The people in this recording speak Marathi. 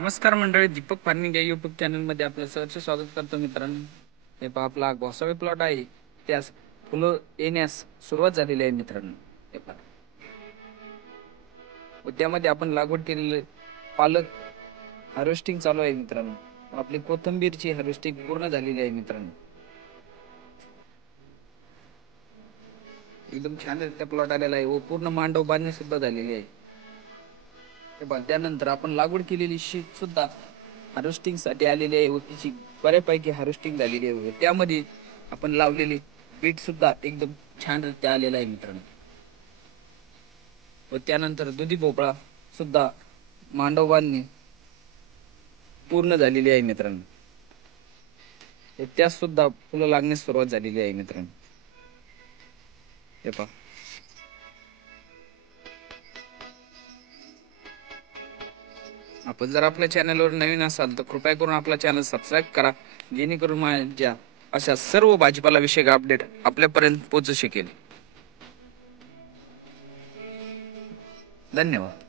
नमस्कार मंडळी, दीपक फार्मिंग या युट्यूब चॅनलमध्ये आपलं सहर्ष स्वागत करतो मित्रांनो. हे पहा, आपला घोसावी प्लॉट आहे, त्यास फुलं येण्यास सुरुवात झालेली आहे मित्रांनो. हे पहा, व त्यामध्ये आपण लागवड केलेले पालक हार्वेस्टिंग चालू आहे मित्रांनो. आपली कोथिंबीरची हार्वेस्टिंग पूर्ण झालेली आहे मित्रांनो. एकदम छान त्या प्लॉट आलेला आहे व पूर्ण मांडव बांधणी सुद्धा झालेली आहे. त्यानंतर आपण लागवड केलेली शीत सुद्धा हार्वेस्टिंग साठी आलेली आहे व तिची बऱ्यापैकी हार्वेस्टिंग झालेली आहे. त्यामध्ये आपण लावलेली बीट सुद्धा एकदम छान रित्या आलेला आहे मित्रांनो. व त्यानंतर दुधी भोपळा सुद्धा मांडव बांधणी पूर्ण झालेली आहे मित्रांनो. त्यास सुद्धा फुलं लागण्यास सुरुवात झालेली आहे मित्रांनो. हे पहा, आपण जर आपल्या चॅनलवर नवीन असाल तर कृपया करून आपला चॅनल सबस्क्राईब करा, जेणेकरून माझ्या अशा सर्व भाजीपाला विषयक अपडेट आपल्यापर्यंत पोहोचू शकेल. धन्यवाद.